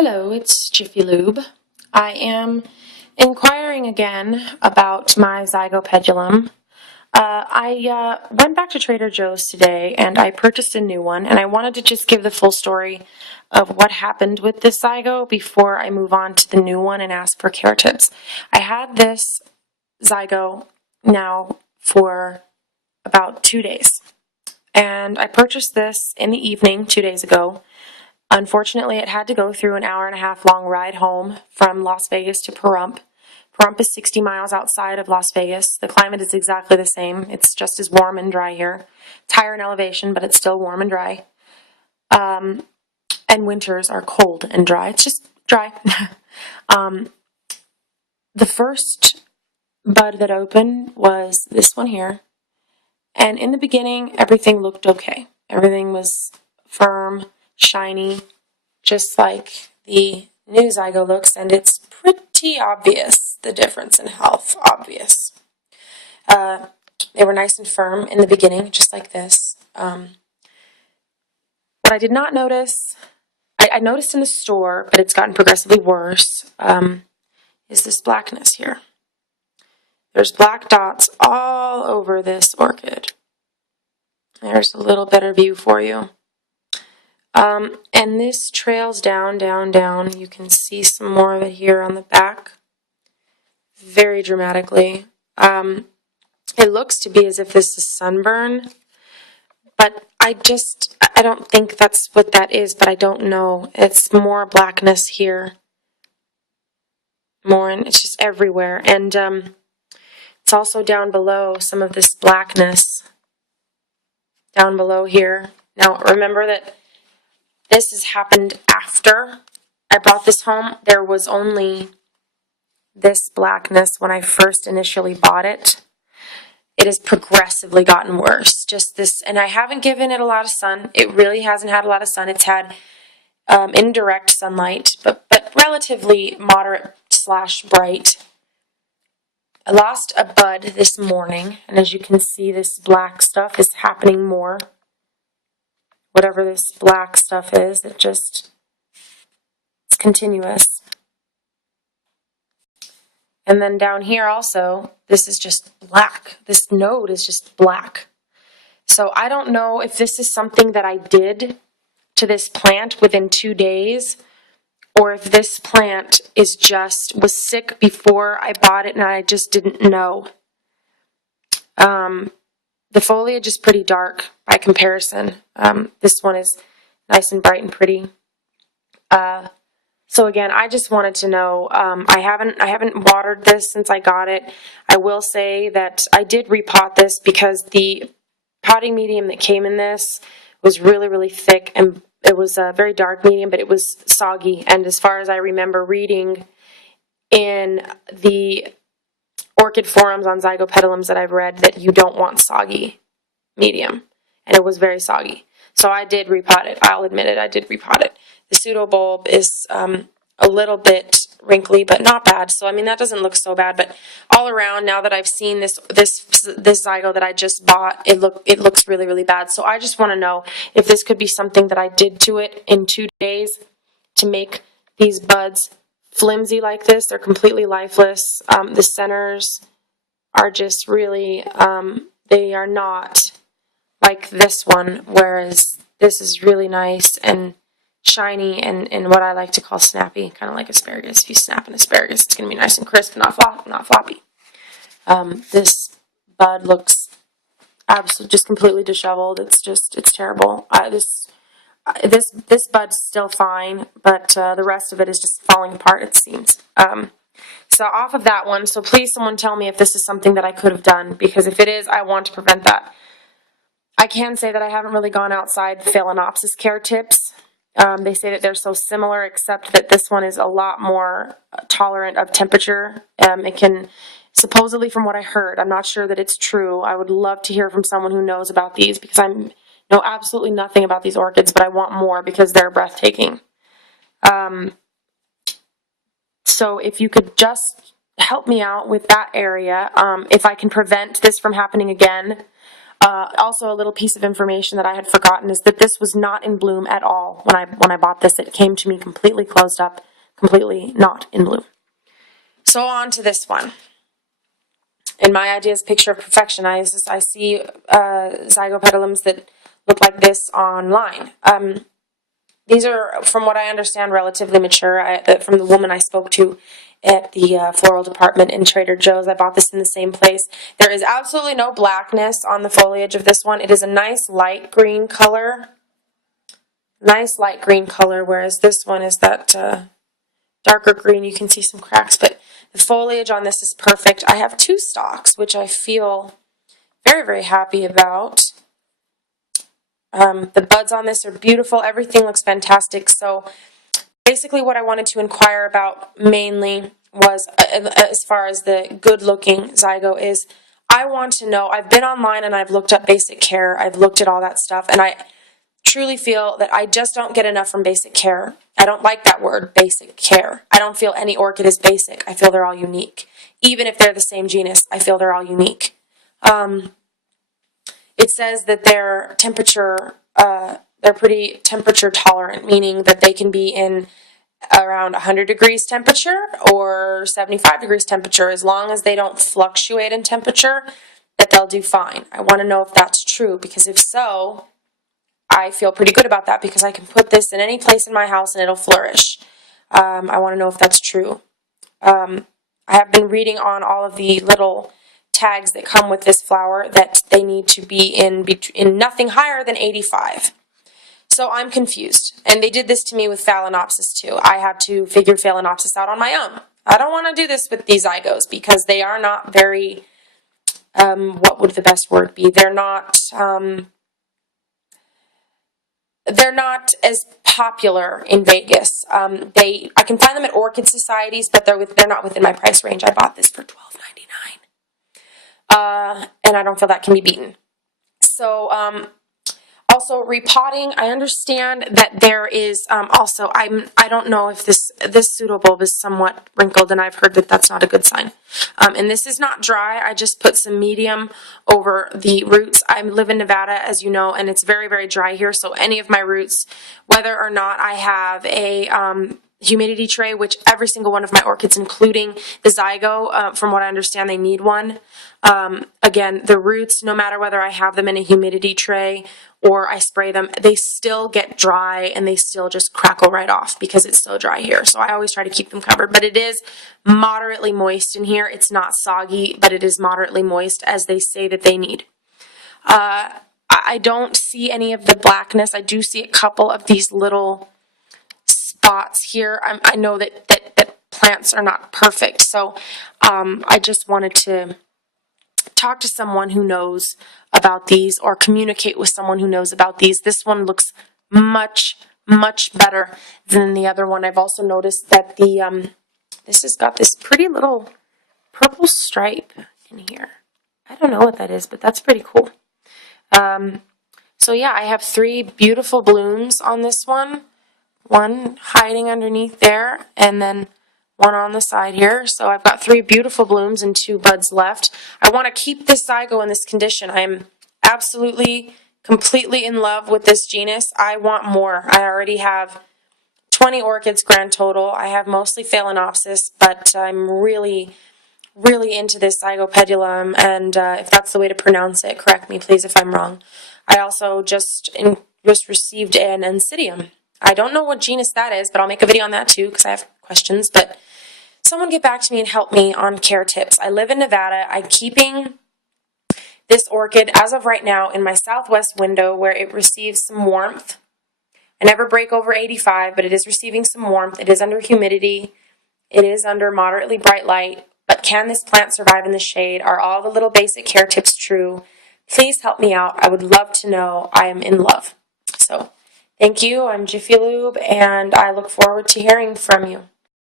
Hello, it's Jiffy Lube. I am inquiring again about my Zygo pendulum. I went back to Trader Joe's today and I purchased a new one, and I wanted to just give the full story of what happened with this Zygo before I move on to the new one and ask for care tips. I had this Zygo now for about 2 days, and I purchased this in the evening 2 days ago. Unfortunately, it had to go through an hour-and-a-half long ride home from Las Vegas to Pahrump. Pahrump is 60 miles outside of Las Vegas. The climate is exactly the same. It's just as warm and dry here. It's higher in elevation, but it's still warm and dry. And winters are cold and dry. It's just dry. The first bud that opened was this one here. And in the beginning, everything looked okay. Everything was firm, shiny, just like the new Zygo looks, and it's pretty obvious, the difference in health, obvious. They were nice and firm in the beginning, just like this. What I did not notice, I noticed in the store, but it's gotten progressively worse, is this blackness here. There's black dots all over this orchid. There's a little better view for you. And this trails down, down, down. You can see some more of it here on the back, very dramatically. It looks to be as if this is sunburn, but I don't think that's what that is, but I don't know. It's more blackness here, and it's just everywhere. And it's also down below, some of this blackness down below here. Now, remember that this has happened after I brought this home. There was only this blackness when I first initially bought it. It has progressively gotten worse. Just this, and I haven't given it a lot of sun. It really hasn't had a lot of sun. It's had indirect sunlight, but relatively moderate / bright. I lost a bud this morning, and as you can see, this black stuff is happening more. Whatever this black stuff is, it's continuous. And then down here also, this is just black. This node is just black. So I don't know if this is something that I did to this plant within 2 days, or if this plant was sick before I bought it and I just didn't know. The foliage is pretty dark by comparison. This one is nice and bright and pretty. So again, I just wanted to know. I haven't watered this since I got it. I will say that I did repot this because the potting medium that came in this was really, really thick, and it was a very dark medium, but it was soggy. And as far as I remember reading in the orchid forums on Zygo pendulums that I've read, that you don't want soggy medium, and it was very soggy. So I did repot it. I'll admit it, I did repot it. The pseudo bulb is a little bit wrinkly, but not bad. So I mean, that doesn't look so bad. But all around, now that I've seen this Zygo that I just bought, it looks really, really bad. So I just want to know if this could be something that I did to it in 2 days to make these buds flimsy like this. They're completely lifeless. The centers are just really, they are not like this one, whereas this is really nice and shiny and what I like to call snappy, kind of like asparagus. If you snap an asparagus, it's going to be nice and crisp and not floppy. This bud looks absolutely just completely disheveled. It's terrible. This bud's still fine, but the rest of it is just falling apart, it seems. So off of that one, so please someone tell me if this is something that I could have done, because if it is, I want to prevent that. I can say that I haven't really gone outside Phalaenopsis care tips. They say that they're so similar, except that this one is a lot more tolerant of temperature. It can, supposedly from what I heard, I'm not sure that it's true. I would love to hear from someone who knows about these, because I know absolutely nothing about these orchids, but I want more because they're breathtaking. So if you could just help me out with that area, if I can prevent this from happening again, Also, a little piece of information that I had forgotten is that this was not in bloom at all when I bought this. It came to me completely closed up, completely not in bloom. So on to this one. In my ideas picture of perfection, I see zygopetalums that look like this online. These are, from what I understand, relatively mature. From the woman I spoke to at the floral department in Trader Joe's, I bought this in the same place. There is absolutely no blackness on the foliage of this one. It is a nice light green color. Nice light green color, whereas this one is that darker green. You can see some cracks, but the foliage on this is perfect. I have 2 stalks, which I feel very, very happy about. The buds on this are beautiful. Everything looks fantastic. So basically what I wanted to inquire about mainly was, as far as the good-looking Zygo is, I want to know, I've been online and I've looked up basic care. I've looked at all that stuff, and I truly feel that I just don't get enough from basic care. I don't like that word, basic care. I don't feel any orchid is basic. I feel they're all unique. Even if they're the same genus, I feel they're all unique. It says that they're pretty temperature tolerant, meaning that they can be in around 100 degrees temperature or 75 degrees temperature. As long as they don't fluctuate in temperature, that they'll do fine. I want to know if that's true, because if so, I feel pretty good about that, because I can put this in any place in my house and it'll flourish. I want to know if that's true. I have been reading on all of the little tags that come with this flower that they need to be in nothing higher than 85. So I'm confused. And they did this to me with Phalaenopsis too. I had to figure Phalaenopsis out on my own. I don't want to do this with these Zygos because they are not very, what would the best word be? They're not as popular in Vegas. I can find them at orchid societies, but they're not within my price range. I bought this for $12.99. And I don't feel that can be beaten. So, also repotting, I understand that there is, also, I don't know if this pseudobulb is somewhat wrinkled, and I've heard that that's not a good sign. And this is not dry. I just put some medium over the roots. I live in Nevada, as you know, and it's very, very dry here, so any of my roots, whether or not I have a, humidity tray, which every single one of my orchids, including the Zygo, from what I understand, they need one. Again, the roots, no matter whether I have them in a humidity tray or I spray them, they still get dry and they still just crackle right off because it's so dry here. So I always try to keep them covered, but it is moderately moist in here. It's not soggy, but it is moderately moist, as they say that they need. I don't see any of the blackness. I do see a couple of these little spots here. I know that plants are not perfect, so I just wanted to talk to someone who knows about these, or communicate with someone who knows about these. This one looks much, much better than the other one. I've also noticed that this has got this pretty little purple stripe in here. I don't know what that is, but that's pretty cool. So yeah, I have 3 beautiful blooms on this one. One hiding underneath there, and then one on the side here. So I've got 3 beautiful blooms and 2 buds left. I want to keep this Zygo in this condition. I am absolutely, completely in love with this genus. I want more. I already have 20 orchids grand total. I have mostly Phalaenopsis, but I'm really, really into this Zygopetalum, and if that's the way to pronounce it, correct me please if I'm wrong. I also just received an Oncidium. I don't know what genus that is, but I'll make a video on that too because I have questions. But someone get back to me and help me on care tips. I live in Nevada. I'm keeping this orchid, as of right now, in my southwest window where it receives some warmth. I never break over 85, but it is receiving some warmth. It is under humidity. It is under moderately bright light. But can this plant survive in the shade? Are all the little basic care tips true? Please help me out. I would love to know. I am in love. So, thank you. I'm Jiffy Lube, and I look forward to hearing from you.